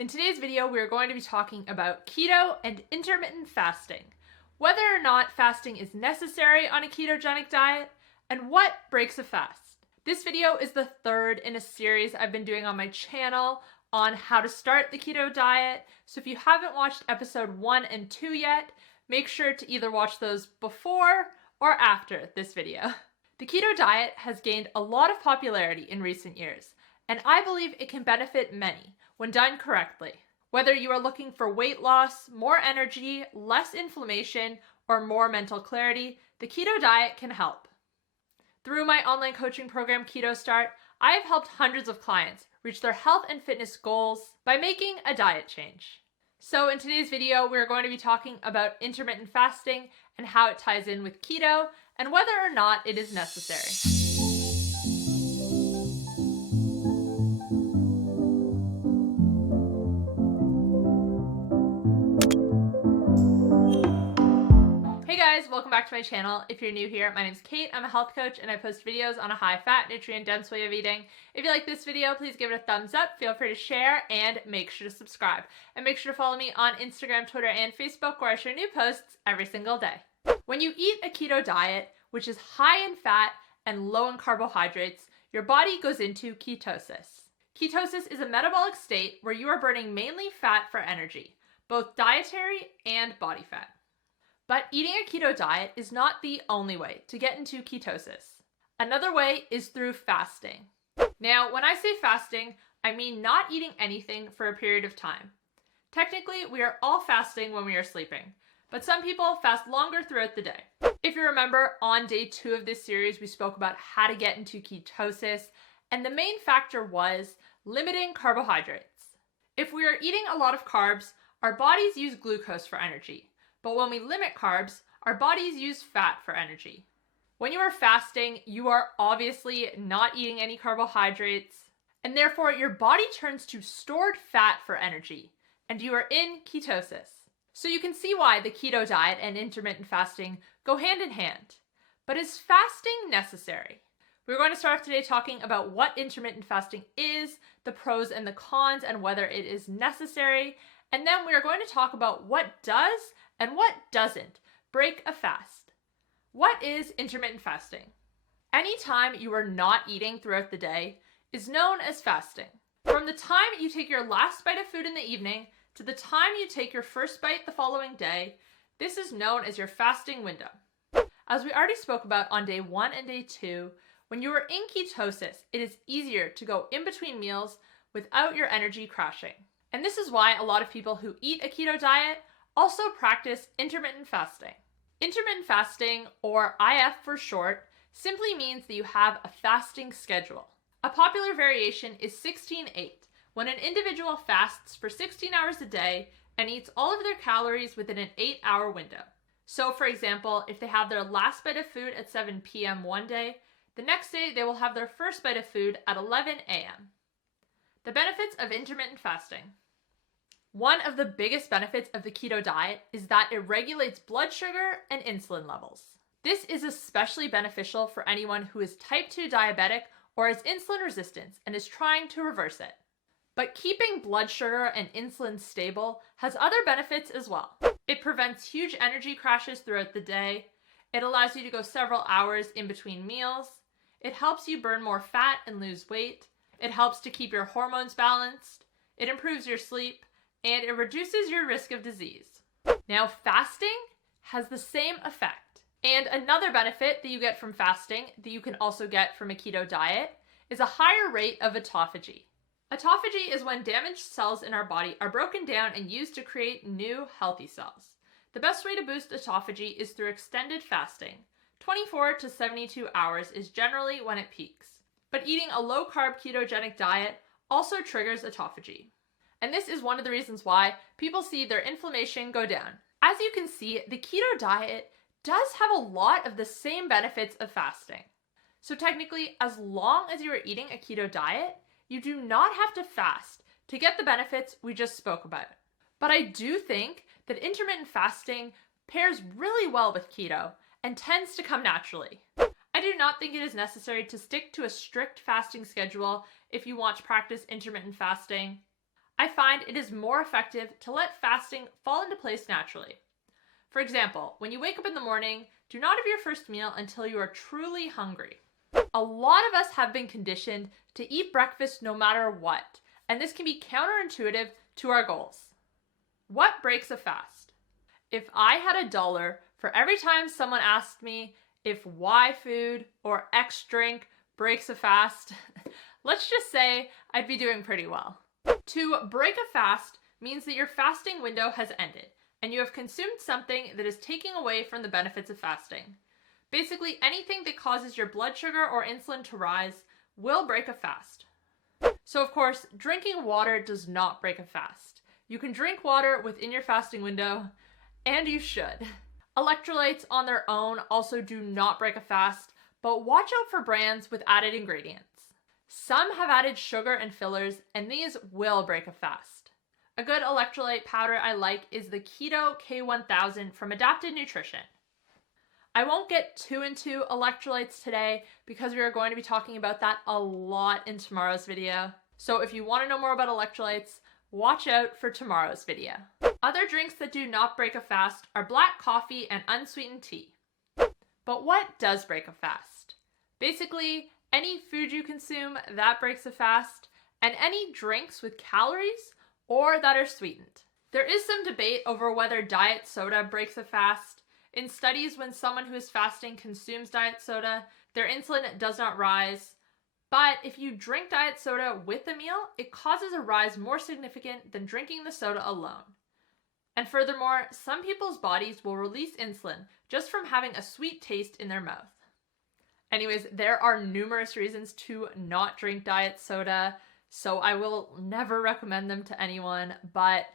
In today's video, we are going to be talking about keto and intermittent fasting, whether or not fasting is necessary on a ketogenic diet, and what breaks a fast. This video is the third in a series I've been doing on my channel on how to start the keto diet. So if you haven't watched episode 1 and 2 yet, make sure to either watch those before or after this video. The keto diet has gained a lot of popularity in recent years, and I believe it can benefit many when done correctly. Whether you are looking for weight loss, more energy, less inflammation, or more mental clarity, the keto diet can help. Through my online coaching program, Keto Start, I have helped hundreds of clients reach their health and fitness goals by making a diet change. So in today's video, we're going to be talking about intermittent fasting and how it ties in with keto and whether or not it is necessary. Welcome back to my channel. If you're new here, my name's Kate. I'm a health coach and I post videos on a high-fat, nutrient-dense way of eating. If you like this video, please give it a thumbs up, feel free to share, and make sure to subscribe. And make sure to follow me on Instagram, Twitter, and Facebook, where I share new posts every single day. When you eat a keto diet, which is high in fat and low in carbohydrates, your body goes into ketosis. Ketosis is a metabolic state where you are burning mainly fat for energy, both dietary and body fat. But eating a keto diet is not the only way to get into ketosis. Another way is through fasting. Now, when I say fasting, I mean not eating anything for a period of time. Technically, we are all fasting when we are sleeping, but some people fast longer throughout the day. If you remember, on day 2 of this series, we spoke about how to get into ketosis, and the main factor was limiting carbohydrates. If we are eating a lot of carbs, our bodies use glucose for energy. But when we limit carbs, our bodies use fat for energy. When you are fasting, you are obviously not eating any carbohydrates, and therefore your body turns to stored fat for energy, and you are in ketosis. So you can see why the keto diet and intermittent fasting go hand in hand. But is fasting necessary? We're going to start today talking about what intermittent fasting is, the pros and the cons, and whether it is necessary. And then we are going to talk about what does and what doesn't break a fast. What is intermittent fasting? Any time you are not eating throughout the day is known as fasting. From the time you take your last bite of food in the evening to the time you take your first bite the following day, this is known as your fasting window. As we already spoke about on day 1 and day 2, when you are in ketosis, it is easier to go in between meals without your energy crashing. And this is why a lot of people who eat a keto diet also practice intermittent fasting. Intermittent fasting, or IF for short, simply means that you have a fasting schedule. A popular variation is 16-8, when an individual fasts for 16 hours a day and eats all of their calories within an 8-hour window. So for example, if they have their last bite of food at 7 p.m. one day, the next day they will have their first bite of food at 11 a.m. The benefits of intermittent fasting. One of the biggest benefits of the keto diet is that it regulates blood sugar and insulin levels. This is especially beneficial for anyone who is type 2 diabetic or has insulin resistance and is trying to reverse it. But keeping blood sugar and insulin stable has other benefits as well. It prevents huge energy crashes throughout the day. It allows you to go several hours in between meals. It helps you burn more fat and lose weight. It helps to keep your hormones balanced. It improves your sleep. And it reduces your risk of disease. Now, fasting has the same effect. And another benefit that you get from fasting that you can also get from a keto diet is a higher rate of autophagy. Autophagy is when damaged cells in our body are broken down and used to create new healthy cells. The best way to boost autophagy is through extended fasting. 24 to 72 hours is generally when it peaks. But eating a low-carb ketogenic diet also triggers autophagy. And this is one of the reasons why people see their inflammation go down. As you can see, the keto diet does have a lot of the same benefits of fasting. So technically, as long as you are eating a keto diet, you do not have to fast to get the benefits we just spoke about. But I do think that intermittent fasting pairs really well with keto and tends to come naturally. I do not think it is necessary to stick to a strict fasting schedule if you want to practice intermittent fasting. I find it is more effective to let fasting fall into place naturally. For example, when you wake up in the morning, do not have your first meal until you are truly hungry. A lot of us have been conditioned to eat breakfast no matter what, and this can be counterintuitive to our goals. What breaks a fast? If I had $1 for every time someone asked me if Y food or X drink breaks a fast, let's just say I'd be doing pretty well. To break a fast means that your fasting window has ended and you have consumed something that is taking away from the benefits of fasting. Basically, anything that causes your blood sugar or insulin to rise will break a fast. So of course, drinking water does not break a fast. You can drink water within your fasting window, and you should. Electrolytes on their own also do not break a fast, but watch out for brands with added ingredients. Some have added sugar and fillers, and these will break a fast. A good electrolyte powder I like is the Keto K1000 from Adapted Nutrition. I won't get too into electrolytes today because we are going to be talking about that a lot in tomorrow's video. So if you want to know more about electrolytes, watch out for tomorrow's video. Other drinks that do not break a fast are black coffee and unsweetened tea. But what does break a fast? Basically, any food you consume that breaks a fast, and any drinks with calories or that are sweetened. There is some debate over whether diet soda breaks a fast. In studies, when someone who is fasting consumes diet soda, their insulin does not rise. But if you drink diet soda with a meal, it causes a rise more significant than drinking the soda alone. And furthermore, some people's bodies will release insulin just from having a sweet taste in their mouth. Anyways, there are numerous reasons to not drink diet soda, so I will never recommend them to anyone, but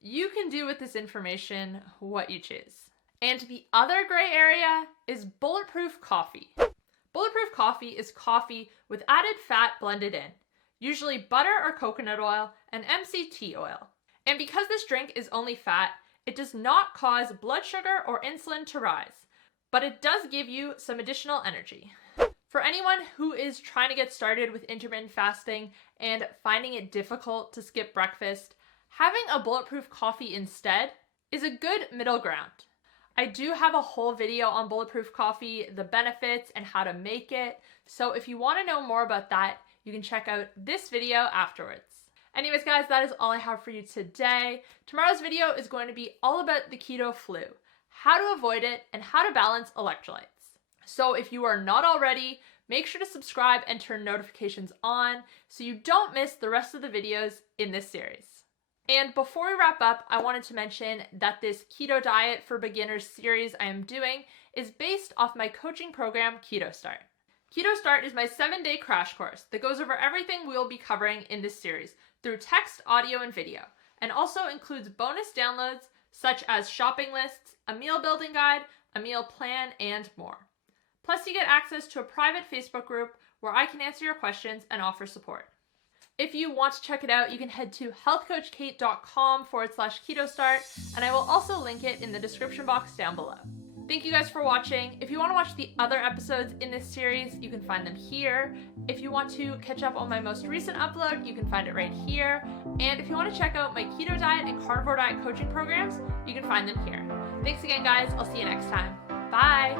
you can do with this information what you choose. And the other gray area is bulletproof coffee. Bulletproof coffee is coffee with added fat blended in, usually butter or coconut oil and MCT oil. And because this drink is only fat, it does not cause blood sugar or insulin to rise, but it does give you some additional energy. For anyone who is trying to get started with intermittent fasting and finding it difficult to skip breakfast, having a bulletproof coffee instead is a good middle ground. I do have a whole video on bulletproof coffee, the benefits, and how to make it, so if you want to know more about that, you can check out this video afterwards. Anyways guys, that is all I have for you today. Tomorrow's video is going to be all about the keto flu, how to avoid it, and how to balance electrolytes. So if you are not already, make sure to subscribe and turn notifications on so you don't miss the rest of the videos in this series. And before we wrap up, I wanted to mention that this Keto Diet for Beginners series I am doing is based off my coaching program, Keto Start. Keto Start is my 7-day crash course that goes over everything we will be covering in this series through text, audio, and video, and also includes bonus downloads such as shopping lists, a meal building guide, a meal plan, and more. Plus, you get access to a private Facebook group where I can answer your questions and offer support. If you want to check it out, you can head to healthcoachkate.com/ketostart, and I will also link it in the description box down below. Thank you guys for watching. If you want to watch the other episodes in this series, you can find them here. If you want to catch up on my most recent upload, you can find it right here. And if you want to check out my keto diet and carnivore diet coaching programs, you can find them here. Thanks again, guys. I'll see you next time. Bye.